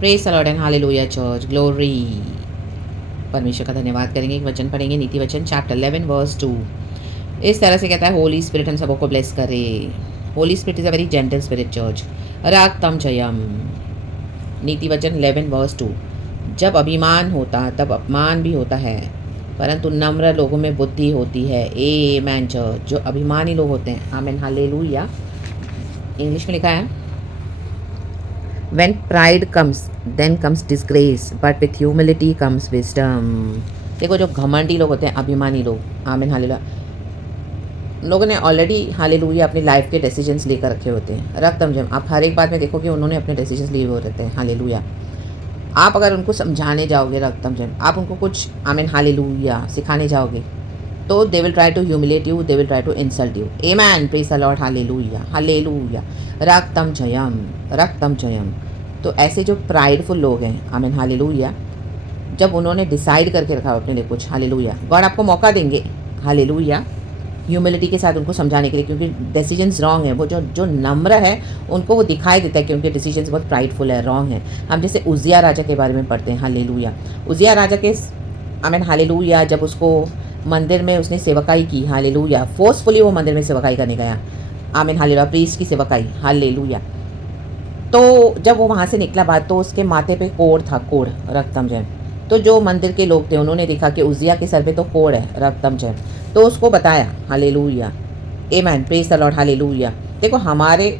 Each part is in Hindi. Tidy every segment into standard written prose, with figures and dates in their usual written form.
Praise the Lord and hallelujah church, glory. परमेश्वर का धन्यवाद करेंगे। एक वचन पढ़ेंगे, नीति वचन चैप्टर 11 वर्स 2। इस तरह से कहता है, होली स्पिरिट हम सबको ब्लेस करे। Holy spirit is a very gentle spirit church. रागतम जयम। नीति वचन 11 वर्स 2। जब अभिमान होता तब अपमान भी होता है, परंतु नम्र लोगों में बुद्धि होती है। ए मैन चर्च, जो अभिमानी लोग होते हैं, आमेन हालेलुया। इंग्लिश में लिखा है, When pride comes, then comes disgrace, but with humility comes wisdom. देखो, जो घमंडी लोग होते हैं, अभिमानी लोग, आमीन हालेलुया, लोगों ने ऑलरेडी हालेलुया अपनी लाइफ के डिसीजंस लेकर रखे होते हैं। रक्तम जम, आप हर एक बात में देखो कि उन्होंने अपने डिसीजंस लिए हुए रहते हैं। हालेलुया। आप अगर उनको समझाने जाओगे, रक्तम जम, आप उनको कुछ आमीन हालेलुया सिखाने जाओगे, तो they will try to humiliate you, they will try to insult you. Amen, praise the lord, hallelujah hallelujah. रक्तम जयम, रक्तम जयम। तो ऐसे जो प्राइडफुल लोग हैं, आमीन हालेलुया, जब उन्होंने डिसाइड करके रखा अपने लिए कुछ, हालेलुया, गॉड आपको मौका देंगे, हालेलुया, ह्यूमिलिटी के साथ उनको समझाने के लिए, क्योंकि डिसीजंस रॉन्ग है। वो जो नम्र है, उनको वो दिखाई देता है कि उनके डिसीजंस बहुत प्राइडफुल है, रॉन्ग है। हम जैसे उजिया राजा के बारे में पढ़ते हैं, हालेलुया। उजिया राजा के, आमीन हालेलुया, जब उसको मंदिर में उसने सेवकाई की, हालेलुया, फोर्सफुली वो मंदिर में सेवकाई करने गया, आमीन हालेलुया, प्रीस्ट की सेवकाई, हालेलुया। तो जब वो वहाँ से निकला बाद, तो उसके माथे पे कोड़ था, कोड़, रक्तम जय। तो जो मंदिर के लोग थे, उन्होंने देखा कि उजिया के सर पे तो कोड़ है, रक्तम जय। तो उसको बताया, hallelujah, amen, praise the lord, hallelujah. देखो, हमारे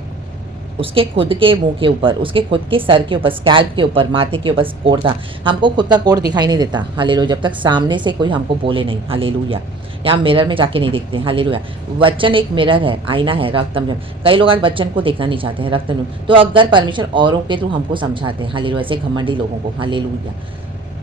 उसके खुद के मुंह के ऊपर, उसके खुद के सर के ऊपर, स्कैल्प के ऊपर, माथे के ऊपर कोड़ था। हमको खुद का कोड़ दिखाई नहीं देता, हालेलुया, जब तक सामने से कोई हमको बोले नहीं, हालेलुया, या हम मिरर में जाके नहीं देखते, हालेलुया। वचन एक मिरर है, आईना है, रक्तम जम। कई लोग आज वचन को देखना नहीं चाहते हैं, रक्तम। तो अगर परमेश्वर औरों के थ्रू हमको समझाते हैं, हालेलुया, ऐसे घमंडी लोगों को, हालेलुया,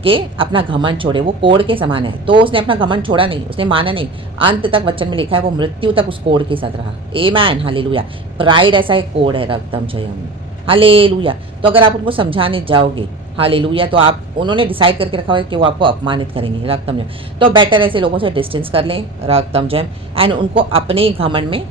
के अपना घमंड छोड़े, वो कोड़ के समान है। तो उसने अपना घमंड छोड़ा नहीं, उसने माना नहीं, अंत तक वचन में लिखा है वो मृत्यु तक उस कोड़ के साथ रहा। आमेन, हालेलुया। प्राइड ऐसा एक कोड़ है, रक्तम जयम, हालेलुया। तो अगर आप उनको समझाने जाओगे, हालेलुया, तो आप, उन्होंने डिसाइड करके रखा है कि वो आपको अपमानित करेंगे, रक्तम जयम। तो बेटर ऐसे लोगों से डिस्टेंस कर लें, रक्तम जयम, एंड उनको अपने घमंड में,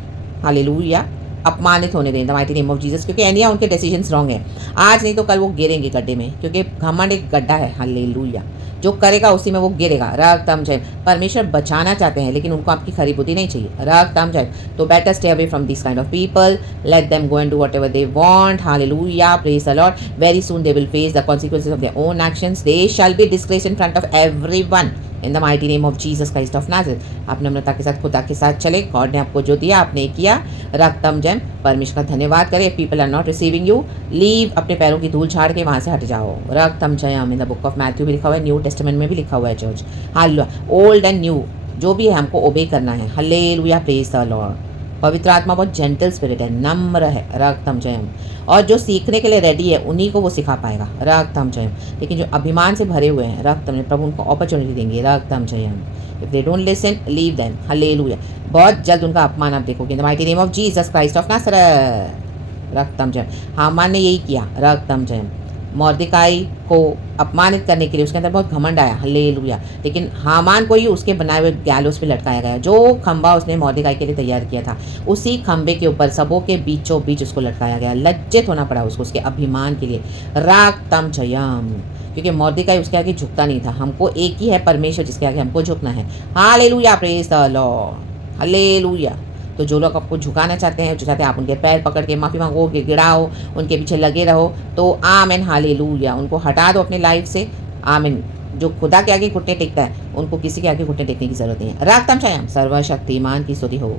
हालेलुया, अपमानित होने दें, the mighty name of Jesus. क्योंकि एनिया उनके डिसीजंस रॉन्ग है, आज नहीं तो कल वो गिरेंगे गड्ढे में, क्योंकि घमंड एक गड्ढा है, हालेलुया, जो करेगा उसी में वो गिरेगा, रक्तम जय। परमेश्वर बचाना चाहते हैं, लेकिन उनको आपकी खरी बुद्धि नहीं चाहिए, रक्तम जय। तो better stay away from this kind of people, let them go and do whatever they want, hallelujah, praise the Lord. Very soon they will face the consequences of their own actions, they shall be disgrace in front of everyone, in the mighty name of Jesus Christ of Nazareth. आप नम्रता के साथ खुदा के साथ चले। गॉड ने आपको जो दिया आपने किया, रक्तम जय। परमेश्वर का धन्यवाद करें। People are not receiving you, leave, अपने पैरों की धूल झाड़ के वहाँ से हट जाओ, रक्तम जयम। In the book of Matthew भी लिखा हुआ है, न्यू टेस्टामेंट में भी लिखा हुआ है church, hallelujah. Old and new जो भी है हमको ओबे करना है, हालेलुया, प्रेज द लॉर्ड। पवित्र आत्मा बहुत जेंटल स्पिरिट है, नम्र है, रक्तम जयम। और जो सीखने के लिए रेडी है, उन्हीं को वो सिखा पाएगा, रक्तम जयम। लेकिन जो अभिमान से भरे हुए हैं, रक्तम, प्रभु उनको अपॉर्चुनिटी देंगे, रक्तम जयम। If they don't listen, leave them, hallelujah. बहुत जल्द उनका अपमान आप देखोगे, in the mighty name of Jesus Christ of Nazareth, रक्तम जयम। हामान ने यही किया, रक्तम जयम। मॉर्देकाई को अपमानित करने के लिए उसके अंदर बहुत घमंड आया, हालेलुया, लेकिन हामान को ही उसके बनाए हुए गैलोस पे लटकाया गया। जो खंबा उसने मॉर्देकाई के लिए तैयार किया था, उसी खंबे के ऊपर सबों के बीचों बीच उसको लटकाया गया। लज्जित होना पड़ा उसको, उसके अभिमान के लिए, रक्तम जयम। क्योंकि मॉर्देकाई उसके आगे झुकता नहीं था। हमको एक ही है परमेश्वर जिसके आगे हमको झुकना है, hallelujah, praise the lord, hallelujah. तो जो लोग आपको झुकाना चाहते हैं, जो चाहते हैं आप उनके पैर पकड़ के माफ़ी मांगो, गिड़ाओ, उनके पीछे लगे रहो, तो आमेन, हालेलुया, उनको हटा दो अपने लाइफ से, आमेन। जो खुदा के आगे घुटने टेकता है, उनको किसी के आगे घुटने टेकने की जरूरत नहीं है, रक्तम जयम, सर्वशक्तिमान की स्तुति हो।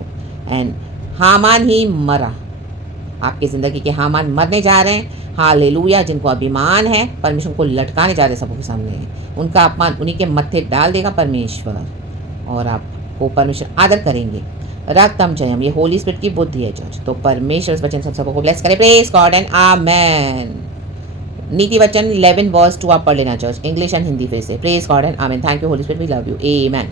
एंड हामान ही मरा, आपकी ज़िंदगी के हामान मरने जा रहे हैं, हालेलुया। जिनको अभिमान है, परमेश्वर को लटकाने जा रहे हैं सबों के सामने, उनका अपमान उन्हीं के मत्थे डाल देगा परमेश्वर, और आपको परमेश्वर आदर करेंगे, रक्तम जयम। ये होली स्पिरिट की बुद्धि है चर्च। तो परमेश्वर इस वचन सबको ब्लेस करे, प्रेज गॉड एंड आमेन। नीति वचन 11 वर्स 2 आप पढ़ लेना चर्च, इंग्लिश एंड हिंदी फिर से, praise God and amen. Thank you holy spirit, we love you, amen.